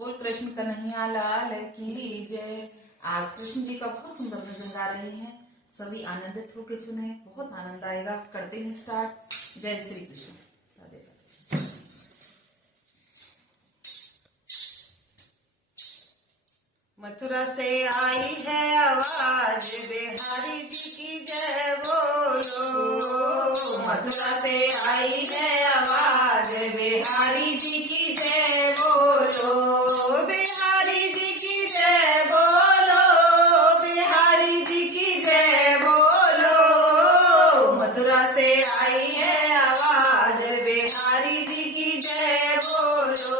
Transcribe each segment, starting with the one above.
बोल कृष्ण कन्हैया लाल की जय। आज कृष्ण जी का बहुत सुंदर भजन गा रही हैं, सभी आनंदित होकर सुने, बहुत आनंद आएगा। करते हैं स्टार्ट। जय श्री कृष्ण। राधे राधे। मथुरा से आई है आवाज, बिहारी जी की जय बोलो। मथुरा से आई है आवाज, बिहारी जी की जय बोलो। बिहारी जी की जय बोलो, बिहारी जी की जय बोलो। मथुरा से आई है आवाज, बिहारी जी की जय बोलो।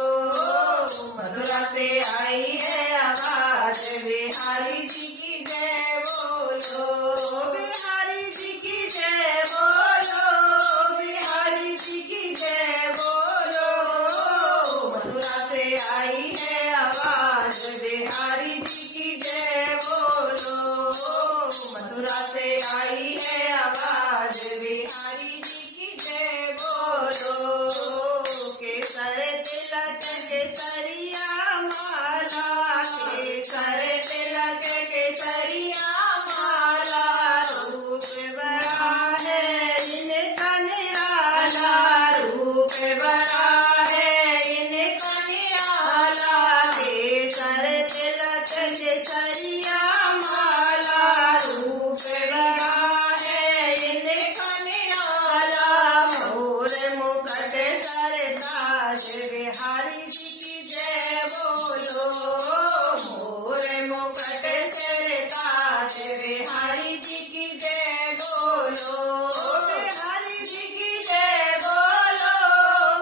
मथुरा से आई है आवाज, बिहारी जी की जय बोलो। बिहारी जी की जय बोलो, बिहारी जी की जय बोलो। मथुरा से आई है आवाज, बिहारी जी की जय बोलो। मथुरा से आई है आवाज, बिहारी जी की जय बोलो। केसर तिलक केसरिया माला, केसर तिलक केसरिया माला। रूप बड़ा है इनका निराला, रूप बड़ा है इनका निराला। केसर तिलक केसरिया माला, रूप बड़ा है इनका निराला। मोर मुकुट सरताज, बिहारी जी की जय बोलो। मोर मुकुट सरताज, बिहारी जी की जय बोलो। बिहारी जी की जय बोलो,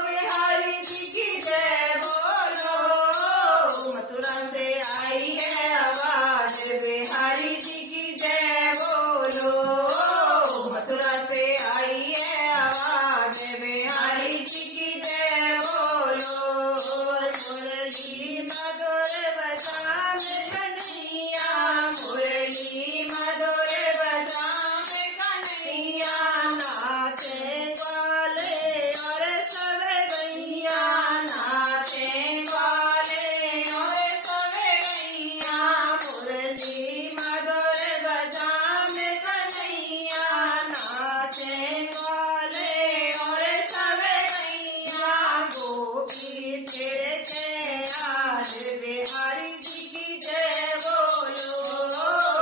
बिहारी जी की जय बोलो। मथुरा से आई है आवाज, बिहारी जी की जय बोलो। मथुरा से आई है आवाज, बिहारी जी की जय बोलो। मुरली मधुर बजाम कन्हैया, मुरली मधुर बजाम कन्हैया। नाचे ग्वाले और सब गैया, नाचे ग्वाले और सब गैया। मुरली मधुर बजाम कन्हैया, नाचे ग्वाले और सब गैया। गोपी तेरे के आज, बिहारी जी की जय बोलो।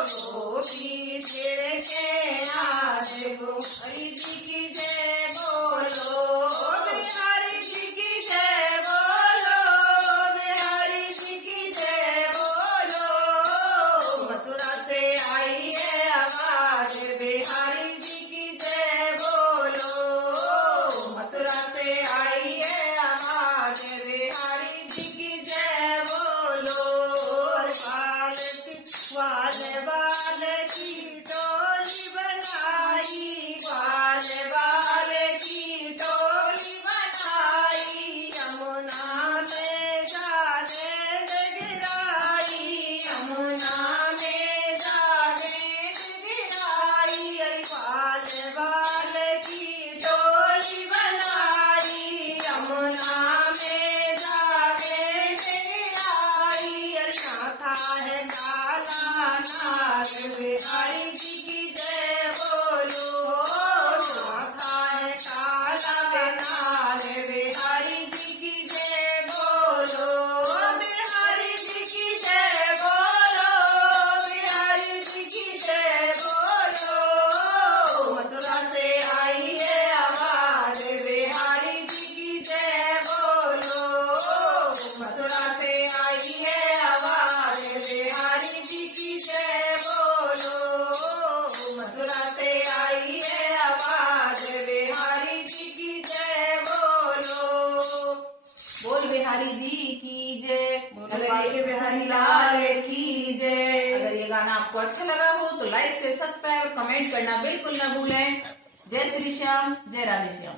गोपी तेरे के आज, बिहारी जी की जय बोलो। बिहारी जी की जय बोलो, बिहारी जी की जय बोलो। मथुरा से आई है आवाज, बिहारी जी की जय बोलो। मथुरा से आई है आवाज, बिहारी जी की जय बोलो। ग्वाल बाल की टोली बनाई, ग्वाल बाल की टोली बनाई। यमुना में जागे गिराई, यमुना में जागे गिराई। ग्वाल बाल की टोली बनाई, यमुना में जागे गिराई। नाथा है काला नाग, बिहारी जी की जय बोलो। नाथा है काला नाग, बिहारी जी की जय बोलो। बिहारी जी की जय बोलो, बिहारी जी की जय बोलो। मथुरा से आई है आवाज, बिहारी जी की जय बोलो। मथुरा से आई है आवाज, बिहारी जी की जय बोलो। मथुरा से आई है आवाज, बिहारी जी की जय बोलो। बोल बिहारी जी की जय। बोलो के बिहारी लाल की जय। अगर ये गाना आपको अच्छा लगा हो तो लाइक से सब्सक्राइब और कमेंट करना बिल्कुल ना भूलें। जय श्री श्याम, जय राधे श्याम।